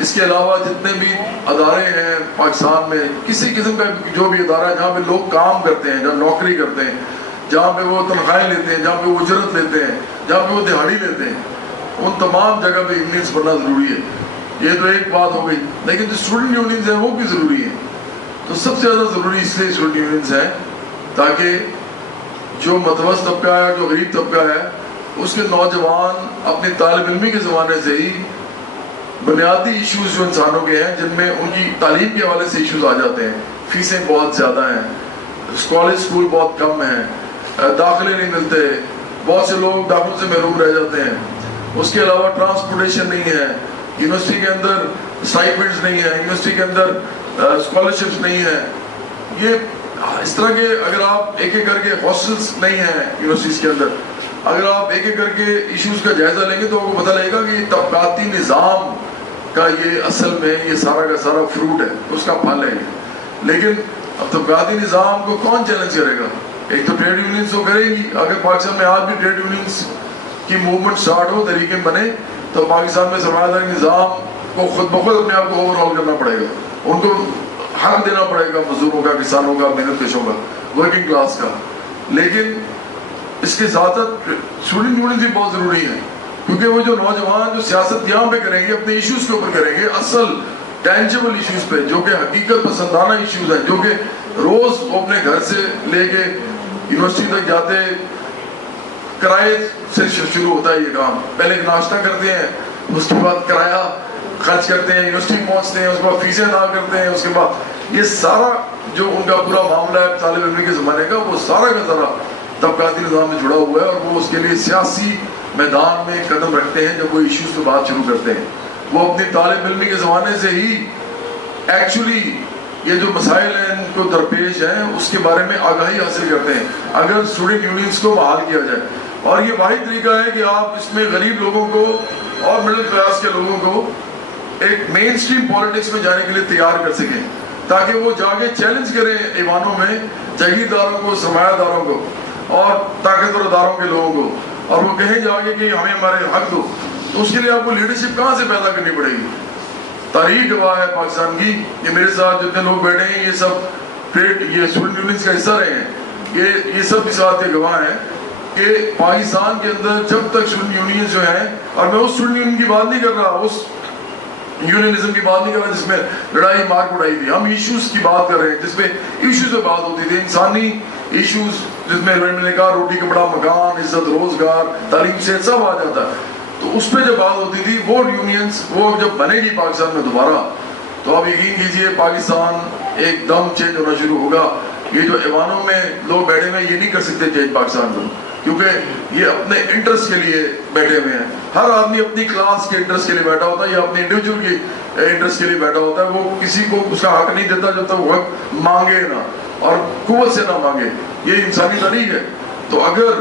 اس کے علاوہ جتنے بھی ادارے ہیں پاکستان میں، کسی قسم کا جو بھی ادارہ ہے جہاں پہ لوگ کام کرتے ہیں، جہاں نوکری کرتے ہیں، جہاں پہ وہ تنخواہیں لیتے ہیں، جہاں پہ وہ اجرت لیتے ہیں، جہاں پہ وہ دہاڑی لیتے ہیں، ان تمام جگہ پہ یونینز بننا ضروری ہے. یہ تو ایک بات ہو گئی. لیکن جو اسٹوڈنٹ یونینز ہیں وہ بھی ضروری ہیں. تو سب سے زیادہ ضروری اس لیے اسٹوڈنٹ یونینز ہیں تاکہ جو متوسط طبقہ ہے، جو غریب طبقہ ہے، اس کے نوجوان اپنی طالب علمی کے زمانے سے ہی بنیادی ایشوز جو انسانوں کے ہیں، جن میں ان کی تعلیم کے حوالے سے ایشوز آ جاتے ہیں. فیسیں بہت زیادہ ہیں، کالج اسکول بہت کم ہیں، داخلے نہیں ملتے، بہت سے لوگ داخلوں سے محروم رہ جاتے ہیں. اس کے علاوہ ٹرانسپورٹیشن نہیں ہے، یونیورسٹی کے اندر اسٹائپنڈز نہیں ہیں، یونیورسٹی کے اندر اسکالرشپس نہیں ہیں. یہ اس طرح کے اگر آپ ایک ایک کر کے ہاسٹلس نہیں ہیں یونیورسٹیز کے اندر، اگر آپ ایک ایک کر کے ایشوز کا جائزہ لیں گے تو آپ کو پتہ لگے گا کہ یہ طبقاتی نظام کا یہ اصل میں یہ سارا کا سارا فروٹ ہے، اس کا پھل ہے. لیکن اب طبقاتی نظام کو کون چیلنج کرے گا؟ ایک تو ٹریڈ یونینز تو کرے گی. اگر پاکستان میں آج بھی ٹریڈ یونینز کی موومنٹ سٹارٹ ہو، طریقے بنے، تو پاکستان میں سرمایہ داری نظام کو خود بخود اپنے آپ کو اوور ہال کرنا پڑے گا. ان کو حق دینا پڑے گا، مزدوروں کا، کسانوں کا، محنت کشوں کا، ورکنگ کلاس کا. لیکن اس کے ساتھ اسٹوڈنٹ یونینز بھی بہت ضروری ہیں، کیونکہ وہ جو نوجوان جو سیاست یہاں پہ کریں گے، اپنے ایشوز کے اوپر کریں گے، اصل ٹینجیبل ایشوز پہ، جو کہ حقیقت پسندانہ ایشوز ہیں، جو کہ روز وہ اپنے گھر سے لے کے یونیورسٹی تک جاتے کرائے سے شروع ہوتا ہے یہ کام. پہلے ناشتہ کرتے ہیں، اس کے بعد کرایہ خرچ کرتے ہیں، یونیورسٹی پہنچتے ہیں، اس کے بعد فیسیں ادا کرتے ہیں، اس کے بعد یہ سارا جو ان کا پورا معاملہ ہے طالب علم کے زمانے کا، وہ سارا کا سارا طبقاتی نظام میں جڑا ہوا ہے. اور وہ اس کے لیے سیاسی میدان میں قدم رکھتے ہیں جب وہ ایشوز پہ بات شروع کرتے ہیں. وہ اپنی طالب علمی کے زمانے سے ہی ایکچولی یہ جو مسائل ہیں ان کو درپیش ہیں اس کے بارے میں آگاہی حاصل کرتے ہیں اگر اسٹوڈنٹ یونینز کو بحال کیا جائے. اور یہ واحد طریقہ ہے کہ آپ اس میں غریب لوگوں کو اور مڈل کلاس کے لوگوں کو ایک مین اسٹریم پالیٹکس میں جانے کے لیے تیار کر سکیں، تاکہ وہ جا کے چیلنج کریں ایوانوں میں جاگیرداروں کو، سرمایہ داروں کو اور طاقتور اداروں کے لوگوں کو، اور وہ کہیں جا کے کہ ہمیں ہمارے حق دو. تو اس کے لیے آپ کو لیڈرشپ کہاں سے پیدا کرنی پڑے گی؟ تاریخ گواہ ہے پاکستان کی. یہ میرے ساتھ جتنے لوگ بیٹھے ہیں یہ سب یہ اسٹوڈنٹ یونینز کا حصہ رہے ہیں. یہ سب اس بات کے گواہ ہیں کہ پاکستان کے اندر جب تک اسٹوڈنٹ یونینز جو ہیں، اور میں اس اسٹوڈنٹ یونین کی بات نہیں کر رہا، اس یونینزم کی بات نہیں کر رہا جس میں لڑائی مار اڑائی تھی. ہم ایشوز کی بات کر رہے ہیں جس میں ایشوز پہ بات ہوتی تھی، انسانی ایشوز جس میں میں نے کہا روٹی کپڑا مکان، عزت، روزگار، تعلیم سے سب آ جاتا ہے. تو اس پہ جب بات ہوتی تھی وہ یونینز وہ جب بنے گی پاکستان میں دوبارہ، تو آپ یقین کیجئے پاکستان ایک دم چینج ہونا شروع ہوگا. یہ جو ایوانوں میں لوگ بیٹھے ہوئے یہ نہیں کر سکتے چینج پاکستان کو، کیونکہ یہ اپنے انٹرسٹ کے لیے بیٹھے ہوئے ہیں. ہر آدمی اپنی کلاس کے انٹرسٹ کے لیے بیٹھا ہوتا ہے یا اپنے انڈیویجول کی انٹرسٹ کے لیے بیٹھا ہوتا ہے. وہ کسی کو اس کا حق نہیں دیتا جب تک وہ حق مانگے نہ اور قوت سے نہ مانگے. یہ انسانی تاریخ ہے. تو اگر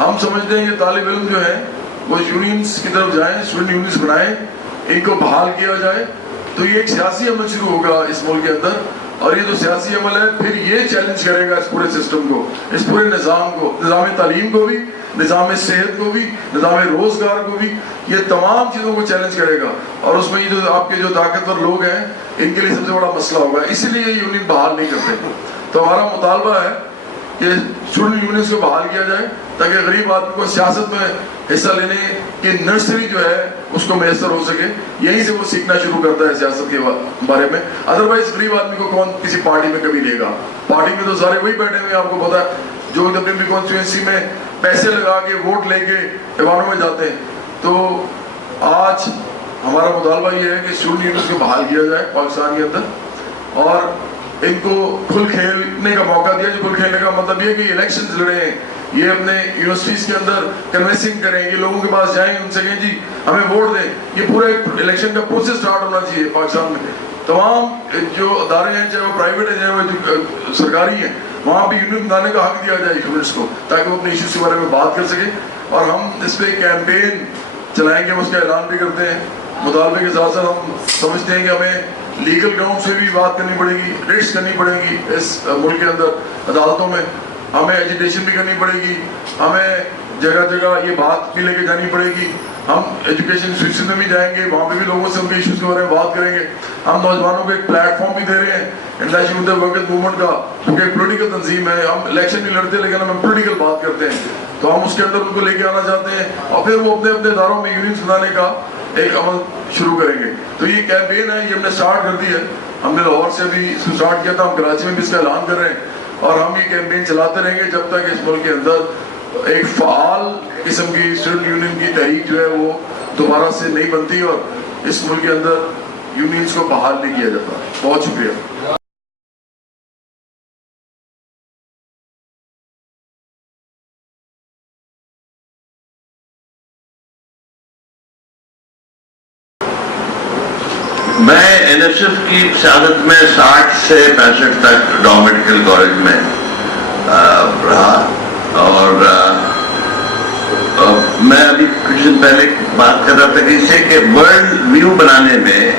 ہم سمجھتے ہیں کہ طالب علم جو ہیں وہ یونینز کی طرف جائیں، اسٹوڈنٹ یونینز بنائیں، ان کو بحال کیا جائے، تو یہ ایک سیاسی عمل شروع ہوگا اس ملک کے اندر. اور یہ جو سیاسی عمل ہے پھر یہ چیلنج کرے گا اس پورے سسٹم کو، اس پورے نظام کو، نظام تعلیم کو بھی، نظام صحت کو بھی، نظام روزگار کو بھی. یہ تمام چیزوں کو چیلنج کرے گا. اور اس میں یہ جو آپ کے جو طاقتور لوگ ہیں ان کے لیے سب سے بڑا مسئلہ ہوگا. اسی لیے یہ یونین بحال نہیں کرتے. تو ہمارا مطالبہ ہے کہ اسٹوڈنٹ یونینز کو بحال کیا جائے تاکہ غریب آدمی کو سیاست میں حصہ لینے کی نرسری جو ہے اس کو میسر ہو سکے. یہیں سے وہ سیکھنا شروع کرتا ہے سیاست کے بارے میں. ادروائز غریب آدمی کو کون کسی پارٹی میں کبھی لے گا؟ پارٹی میں تو سارے وہی بیٹھے ہوئے ہیں، آپ کو پتا ہے، جو اپنی بھی کانسٹیچوئنسی میں پیسے لگا کے ووٹ لے کے ایوانوں میں جاتے ہیں. تو آج ہمارا مطالبہ یہ ہے کہ اسٹوڈنٹ یونینز کو بحال کیا جائے پاکستان کے اندر، اور ان کو کھل کھیلنے کا موقع دیا. جو کھل کھیلنے کا مطلب یہ ہے کہ الیکشنز لڑیں، یہ اپنے یونیورسٹیز کے اندر کنوینسنگ کریں، یہ لوگوں کے پاس جائیں، ان سے کہیں جی ہمیں ووٹ دیں. یہ پورا ایک الیکشن کا پروسیس سٹارٹ ہونا چاہیے پاکستان میں. تمام جو ادارے ہیں، چاہے وہ پرائیویٹ ہیں چاہے وہ سرکاری ہیں، وہاں پہ یونین بنانے کا حق دیا جائے اسٹوڈنٹس کو، تاکہ وہ اپنے ایشوز کے بارے میں بات کر سکیں. اور ہم اس پہ کیمپین چلائیں گے، ہم اس کا اعلان بھی کرتے ہیں. مطالبے کے ساتھ ساتھ ہم سمجھتے ہیں کہ ہمیں لیگل گراؤنڈ سے بھی بات کرنی پڑے گی، ریٹس کرنی پڑے گی اس ملک کے اندر عدالتوں میں. ہمیں ایجیٹیشن بھی کرنی پڑے گی، ہمیں جگہ جگہ یہ بات بھی لے کے جانی پڑے گی ہم ایجوکیشن انسٹیٹیوشن میں بھی جائیں گے, وہاں پہ بھی لوگوں سے ان کے ایشوز کے بارے میں بات کریں گے. ہم نوجوانوں کو ایک پلیٹ فارم بھی دے رہے ہیں انٹرنیشنل یوتھ ورکرز موومنٹ کا, کیونکہ ایک پولیٹیکل تنظیم ہے. ہم الیکشن نہیں لڑتے لیکن ہم پولیٹیکل بات کرتے ہیں, تو ہم اس کے اندر ان کو لے کے آنا چاہتے ہیں, اور پھر وہ اپنے اپنے اداروں میں یونینز بنانے کا ایک عمل شروع کریں گے. تو یہ کیمپین ہے, یہ ہم نے اسٹارٹ کر دی ہے. ہم نے لاہور سے بھی اس کو اسٹارٹ کیا تھا, ہم کراچی میں بھی اس کا اعلان کر رہے ہیں, اور ہم یہ کیمپین چلاتے رہیں گے جب تک اس ملک کے اندر ایک فعال قسم کی اسٹوڈنٹ یونین کی تحریک جو ہے وہ دوبارہ سے نہیں بنتی اور اس ملک کے اندر یونینز کو بحال نہیں کیا جاتا. بہت شکریہ. میں این ایس ایف کی قیادت میں 60 سے 65 تک ڈاؤ میڈیکل کالج میں رہا, اور میں ابھی کچھ دن پہلے بات کر رہا تھا کہ اسے کہ ورلڈ ویو بنانے میں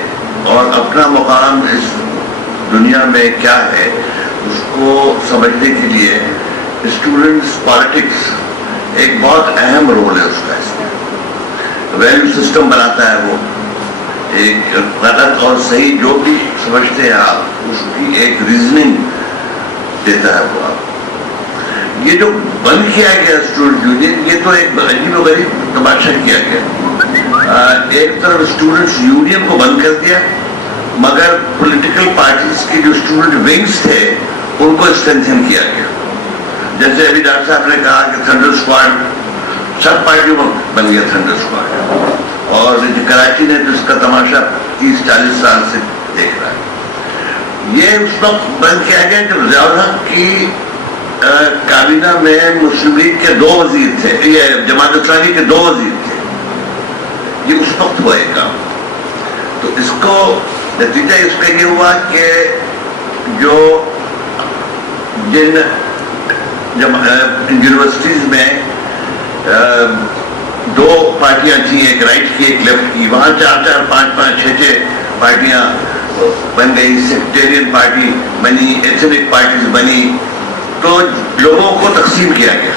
اور اپنا مقام اس دنیا میں کیا ہے اس کو سمجھنے کے لیے اسٹوڈنٹس پالیٹکس ایک بہت اہم رول ہے اس کا. اس میں ویلیو سسٹم بناتا ہے, وہ ایک غلط اور صحیح جو بھی سمجھتے ہیں آپ اس کی ایک ریزننگ دیتا ہے. وہ آپ یہ جو بند کیا گیا اسٹوڈنٹ یونین, یہ تو ایک عجیب و غریب تماشا کیا گیا. ایک طرف اسٹوڈنٹس یونین کو بند کر دیا, مگر پولیٹیکل پارٹیز کی جو اسٹوڈنٹ ونگز تھے ان کو اسٹرینتھن کیا گیا. جیسے ابھی ڈاکٹر صاحب نے کہا کہ تھنڈر اسکواڈ سب پارٹیوں میں بن گیا تھنڈر اسکواڈ, اور کراچی نے جس کا تماشا 30-40 سال سے دیکھ رہا ہے. یہ اس وقت بند کیا گیا جب ضیاء الحق کی کابینہ میں مسلم لیگ کے 2 وزیر تھے, یہ جماعت اسلامی کے 2 وزیر تھے. یہ اس وقت ہوا یہ کام. تو اس کو نتیجہ اس کا یہ ہوا کہ جو جن یونیورسٹیز میں 2 پارٹیاں تھیں, ایک رائٹ کی ایک لیفٹ کی, وہاں 4-4, 5-5, 6-6 پارٹیاں بن گئی. سیکٹیرین پارٹی بنی, ایتھنک پارٹیز بنی, تو لوگوں کو تقسیم کیا گیا,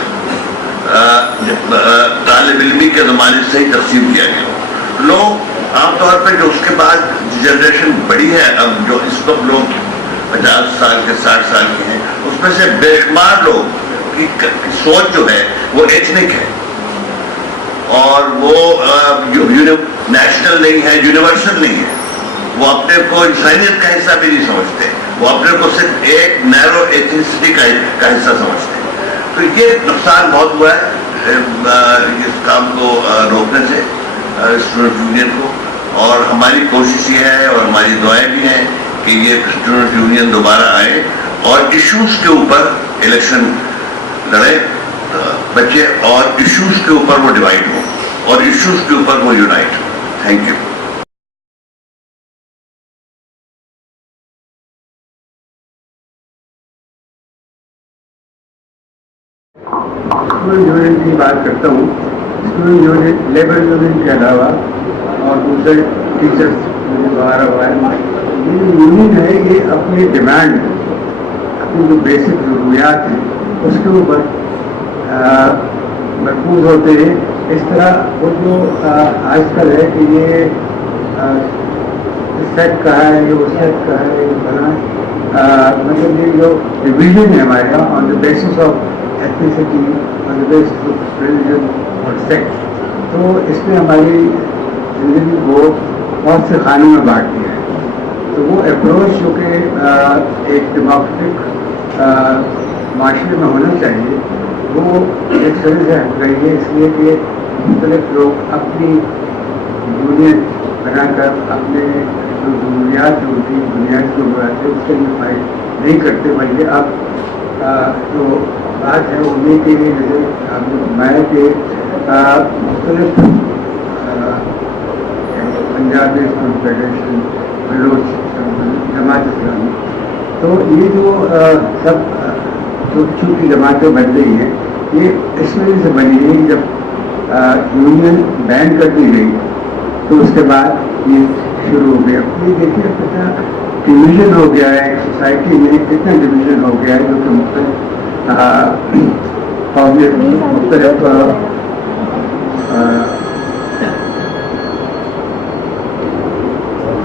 طالب علمی کے زمانے سے ہی تقسیم کیا گیا. لوگ عام طور پہ جو اس کے بعد جنریشن بڑی ہے, اب جو اس وقت لوگ 50 سال کے 60 سال کے ہیں, اس میں سے بے شمار لوگ کی سوچ جو ہے وہ ایتھنک ہے, اور وہ نیشنل نہیں ہے, یونیورسل نہیں ہے. وہ اپنے کو انسانیت کا حصہ بھی نہیں سمجھتے, وہ اپنے کو صرف ایک نیرو ایتھنسٹی کا حصہ سمجھتے ہیں. تو یہ نقصان بہت ہوا ہے اس کام کو روکنے سے اسٹوڈنٹ یونین کو, اور ہماری کوشش یہ ہے اور ہماری دعائیں بھی ہیں کہ یہ اسٹوڈنٹ یونین دوبارہ آئے اور ایشوز کے اوپر الیکشن لڑے بچے, اور ایشوز کے اوپر وہ ڈیوائڈ ہوں, اور ایشوز کے اوپر وہ یونائٹ ہوں. Thank you. اسٹوڈنٹ یونین کی بات کرتا ہوں. اسٹوڈنٹ یونین لیبر یونین کے علاوہ اور دوسرے ٹیچرس وغیرہ وغیرہ, یہ یونین ہے, یہ اپنی ڈیمانڈ, اپنی جو بیسک ضروریات ہیں اس کے اوپر مرکوز ہوتے ہیں. اس طرح وہ جو آج کل ہے کہ یہ سیٹ کا ہے, یہ وہ سیٹ کا ہے, یہ بنا مطلب یہ جو ڈویژن ہے ہمارے یہاں on the basis of ethnicity, on the basis of religion اور سیکس, تو اس نے ہماری زندگی کو بہت سے خانوں میں بانٹ دیا ہے. تو وہ اپروچ جو کہ ایک ڈیموکریٹک معاشرے میں ہونا چاہیے وہ ایک طرح سے ہٹ رہی ہے, اس لیے کہ مختلف لوگ اپنی یونین بنا کر اپنے جو ضروریات جو ہوتی ہیں, بنیادی ضروریات ہے, اس سے فائد نہیں کرتے, بلکہ اب جو بات ہے انہیں کے لیے جیسے آپ نے فرمایا کہ مختلف پنجاب اسکول فیڈریشن, بلوچ جماعت اسلامی, تو یہ جو سب چھوٹی چھوٹی جماعتیں بن رہی ہیں یہ اس وجہ سے بنی ہے کہ جب یونین بین کر دی گئی تو اس کے بعد یہ شروع ہو گیا. یہ دیکھیے کتنا ڈویژن ہو گیا ہے سوسائٹی میں, کتنا ڈویژن ہو گیا ہے جو کہ مختلف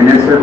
NSF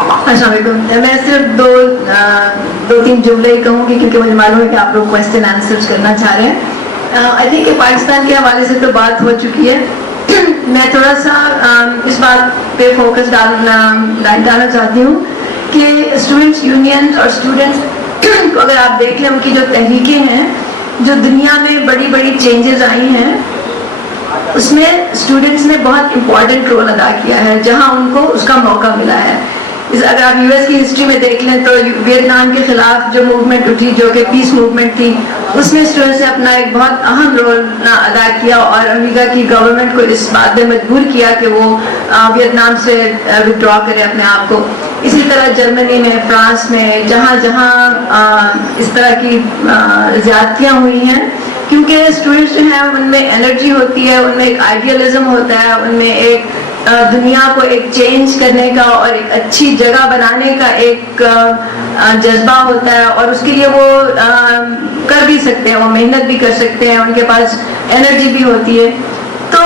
السلام علیکم. میں صرف دو تین جملے ہی کہوں گی کیونکہ مجھے معلوم ہے کہ آپ لوگ کوشچن آنسرز کرنا چاہ رہے ہیں. آئی تھنک کہ پاکستان کے حوالے سے تو بات ہو چکی ہے. میں تھوڑا سا اس بات پہ فوکس ڈالنا چاہتی ہوں کہ اسٹوڈنٹس یونینز اور اسٹوڈنٹس کو اگر آپ دیکھ لیں ان کی جو تحریکیں ہیں, جو دنیا میں بڑی بڑی چینجز آئی ہیں, اس میں اسٹوڈنٹس نے بہت امپورٹنٹ رول ادا کیا ہے جہاں ان کو اس کا موقع ملا ہے. اگر آپ یو ایس کی ہسٹری میں دیکھ لیں تو ویتنام کے خلاف جو موومنٹ اٹھی جو کہ پیس موومنٹ تھی, اس میں اسٹوڈنٹس نے اپنا ایک بہت اہم رول ادا کیا اور امریکہ کی گورنمنٹ کو اس بات میں مجبور کیا کہ وہ ویتنام سے ودرا کرے اپنے آپ کو. اسی طرح جرمنی میں, فرانس میں, جہاں جہاں اس طرح کی زیادتیاں ہوئی ہیں, کیونکہ اسٹوڈنٹس جو ہیں ان میں انرجی ہوتی ہے, ان میں ایک آئیڈیلزم ہوتا ہے, ان میں ایک دنیا کو ایک چینج کرنے کا اور ایک اچھی جگہ بنانے کا ایک جذبہ ہوتا ہے, اور اس کے لیے وہ کر بھی سکتے ہیں, وہ محنت بھی کر سکتے ہیں, ان کے پاس انرجی بھی ہوتی ہے. تو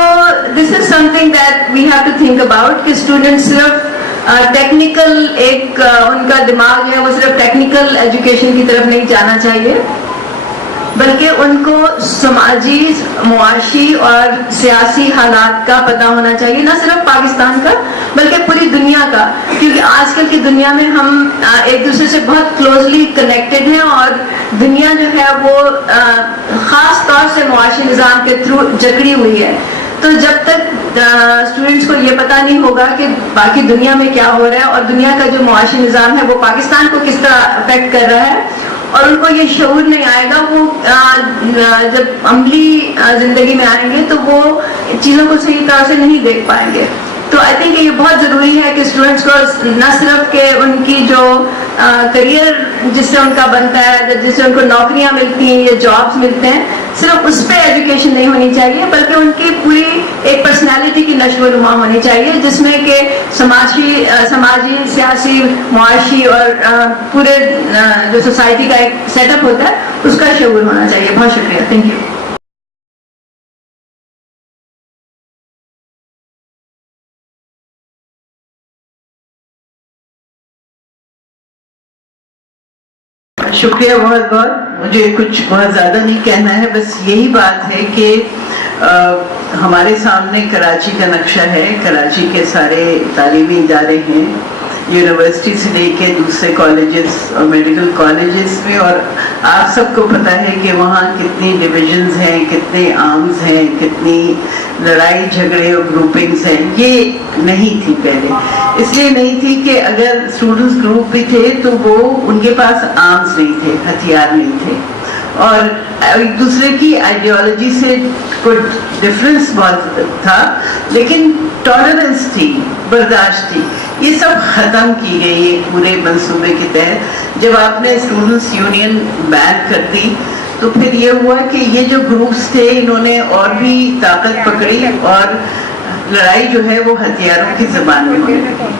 this is something that we have to think about کہ اسٹوڈنٹ صرف ٹیکنیکل ایک ان کا دماغ ہے وہ صرف ٹیکنیکل ایجوکیشن کی طرف نہیں جانا چاہیے, بلکہ ان کو سماجی, معاشی اور سیاسی حالات کا پتہ ہونا چاہیے, نہ صرف پاکستان کا بلکہ پوری دنیا کا, کیونکہ آج کل کی دنیا میں ہم ایک دوسرے سے بہت کلوزلی کنیکٹڈ ہیں اور دنیا جو ہے وہ خاص طور سے معاشی نظام کے تھرو جکڑی ہوئی ہے. تو جب تک اسٹوڈنٹس کو یہ پتہ نہیں ہوگا کہ باقی دنیا میں کیا ہو رہا ہے اور دنیا کا جو معاشی نظام ہے وہ پاکستان کو کس طرح افیکٹ کر رہا ہے, اور ان کو یہ شعور نہیں آئے گا, وہ جب عملی زندگی میں آئیں گے تو وہ چیزوں کو صحیح طرح سے نہیں دیکھ پائیں گے. تو آئی تھنک یہ بہت ضروری ہے کہ اسٹوڈنٹس کو نہ صرف کہ ان کی جو کریئر جس سے ان کا بنتا ہے, جس سے ان کو نوکریاں ملتی ہیں یا جابس ملتے ہیں, صرف اس پہ ایجوکیشن نہیں ہونی چاہیے, بلکہ ان کی پوری ایک پرسنالٹی کی نشو و نما ہونی چاہیے جس میں کہ سماجی, سیاسی, معاشی اور پورے جو سوسائٹی کا ایک سیٹ اپ ہوتا ہے اس کا شعور ہونا چاہیے. بہت شکریہ, تھینک یو. شکریہ بہت بہت. مجھے کچھ بہت زیادہ نہیں کہنا ہے, بس یہی بات ہے کہ ہمارے سامنے کراچی کا نقشہ ہے. کراچی کے سارے تعلیمی ادارے ہیں, یونیورسٹی سے لے کے دوسرے کالجز اور میڈیکل کالجز میں, اور آپ سب کو پتہ ہے کہ وہاں کتنی ڈویژنز ہیں, کتنے آرمز ہیں, کتنی لڑائی جھگڑے اور گروپنگز ہیں. یہ نہیں تھی پہلے, اس لیے نہیں تھی کہ اگر اسٹوڈنٹس گروپ بھی تھے تو وہ ان کے پاس آرمز نہیں تھے, ہتھیار نہیں تھے, اور ایک دوسرے کی آئیڈیالوجی سے کوئی ڈفرینس بہت تھا, لیکن ٹالرنس تھی, برداشت تھی. یہ سب ختم کی گئی ہے پورے منصوبے کے تحت. جب آپ نے اسٹوڈنٹس یونین بین کر دی تو پھر یہ ہوا کہ یہ جو گروپس تھے انہوں نے اور بھی طاقت پکڑی, اور لڑائی جو ہے وہ ہتھیاروں کی زبان میں ہونے لگی.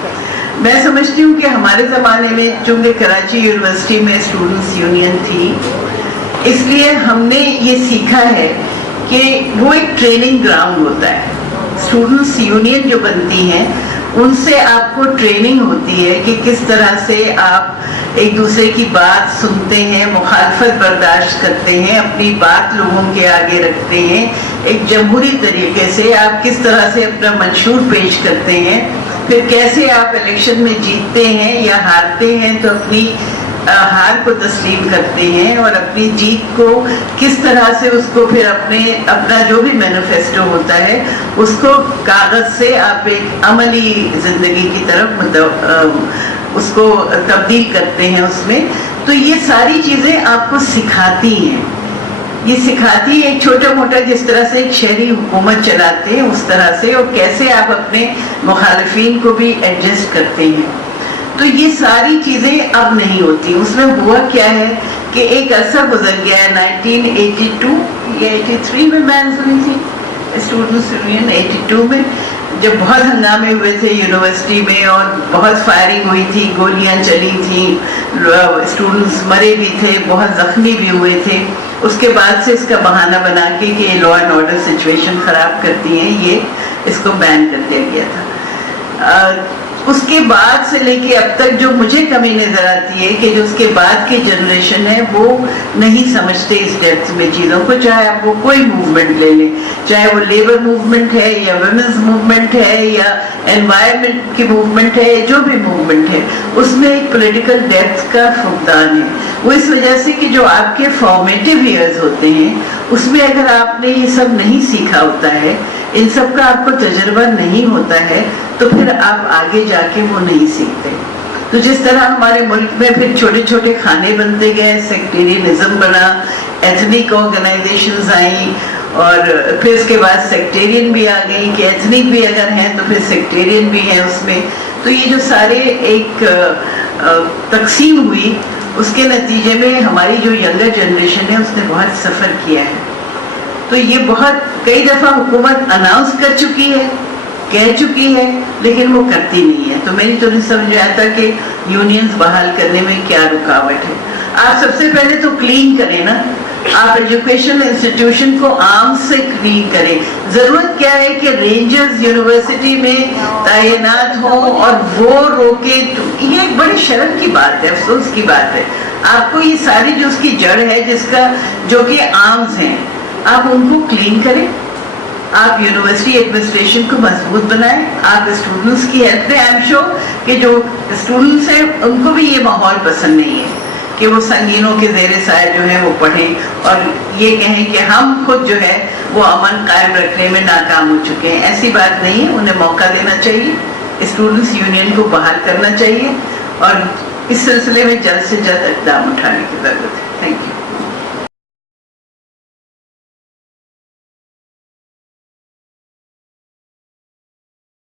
میں سمجھتی ہوں کہ ہمارے زمانے میں چونکہ کراچی یونیورسٹی میں اسٹوڈنٹس یونین تھی, اس لیے ہم نے یہ سیکھا ہے کہ وہ ایک ٹریننگ گراؤنڈ ہوتا ہے. اسٹوڈنٹس یونین جو بنتی ہیں ان سے آپ کو ٹریننگ ہوتی ہے کہ کس طرح سے آپ ایک دوسرے کی بات سنتے ہیں, مخالفت برداشت کرتے ہیں, اپنی بات لوگوں کے آگے رکھتے ہیں, ایک جمہوری طریقے سے آپ کس طرح سے اپنا منشور پیش کرتے ہیں, پھر کیسے آپ الیکشن میں جیتتے ہیں یا ہارتے ہیں تو اپنی ہار کو تسلیم کرتے ہیں, اور اپنی جیت کو کس طرح سے اس کو پھر اپنا جو بھی مینیفیسٹو ہوتا ہے اس کو کاغذ سے آپ ایک عملی زندگی کی طرف اس کو تبدیل کرتے ہیں اس میں. تو یہ ساری چیزیں آپ کو سکھاتی ہیں, یہ سکھاتی ہے ایک چھوٹا موٹا جس طرح سے ایک شہری حکومت چلاتے ہیں اس طرح سے, اور کیسے آپ اپنے مخالفین کو بھی ایڈجسٹ کرتے ہیں. تو یہ ساری چیزیں اب نہیں ہوتی. اس میں ہوا کیا ہے کہ ایک عرصہ گزر گیا ہے, 1982 یا 83 میں بین ہوئی تھی اسٹوڈنٹس یونین, 82 میں جب بہت ہنگامے ہوئے تھے یونیورسٹی میں اور بہت فائرنگ ہوئی تھی, گولیاں چلی تھیں, اسٹوڈنٹس مرے بھی تھے, بہت زخمی بھی ہوئے تھے. اس کے بعد سے اس کا بہانہ بنا کے کہ لا اینڈ آرڈر سچویشن خراب کرتی ہیں, یہ اس کو بین کر دیا گیا تھا. اس کے بعد سے لے کے اب تک جو مجھے کمی نظر آتی ہے کہ جو اس کے بعد کی جنریشن ہے وہ نہیں سمجھتے اس ڈیپتھ میں چیزوں کو. چاہے آپ وہ کوئی موومنٹ لے لیں, چاہے وہ لیبر موومنٹ ہے یا ویمنز موومنٹ ہے یا انوائرمنٹ کی موومنٹ ہے, جو بھی موومنٹ ہے اس میں ایک پولیٹیکل ڈیپتھ کا فقدان ہے. وہ اس وجہ سے کہ جو آپ کے فارمیٹیو ایئرز ہوتے ہیں اس میں اگر آپ نے یہ سب نہیں سیکھا ہوتا ہے, ان سب کا آپ کو تجربہ نہیں ہوتا ہے, تو پھر آپ آگے جا کے وہ نہیں سیکھتے. تو جس طرح ہمارے ملک میں پھر چھوٹے چھوٹے کھانے بنتے گئے, سیکٹیرینزم بنا, ایتھنک آرگنائزیشنز آئیں, اور پھر اس کے بعد سیکٹیرین بھی آ گئی کہ ایتھنک بھی اگر ہیں تو پھر سیکٹیرین بھی ہیں اس میں. تو یہ جو سارے ایک تقسیم ہوئی, اس کے نتیجے میں ہماری جو ینگر جنریشن ہے اس نے بہت سفر کیا ہے. تو یہ بہت کئی دفعہ حکومت اناؤنس کر چکی ہے, کہہ چکی ہے, لیکن وہ کرتی نہیں ہے. تو میری تو نہیں سمجھ آتا کہ یونینز بحال کرنے میں کیا رکاوٹ ہے. آپ سب سے پہلے تو کلین کریں نا, آپ ایجوکیشن انسٹیٹیوشن کو عام سے کلین کریں. ضرورت کیا ہے کہ رینجرز یونیورسٹی میں تعینات ہوں اور وہ روکے, یہ ایک بڑی شرم کی بات ہے, افسوس کی بات ہے. آپ کو یہ ساری جو اس کی جڑ ہے جس کا جو کہ آرمز ہیں, آپ ان کو کلین کریں. آپ یونیورسٹی ایڈمنسٹریشن کو مضبوط بنائیں, آپ اسٹوڈنٹس کی ہیلپ دیں. آئی ایم شیور کہ جو اسٹوڈنٹس ہیں ان کو بھی یہ ماحول پسند نہیں ہے کہ وہ سنگینوں کے زیر سایہ جو ہے وہ پڑھیں اور یہ کہیں کہ ہم خود جو ہے وہ امن قائم رکھنے میں ناکام ہو چکے ہیں. ایسی بات نہیں ہے, انہیں موقع دینا چاہیے, اسٹوڈنٹس یونین کو بحال کرنا چاہیے, اور اس سلسلے میں جلد سے جلد اقدام اٹھانے کی ضرورت ہے. Thank you.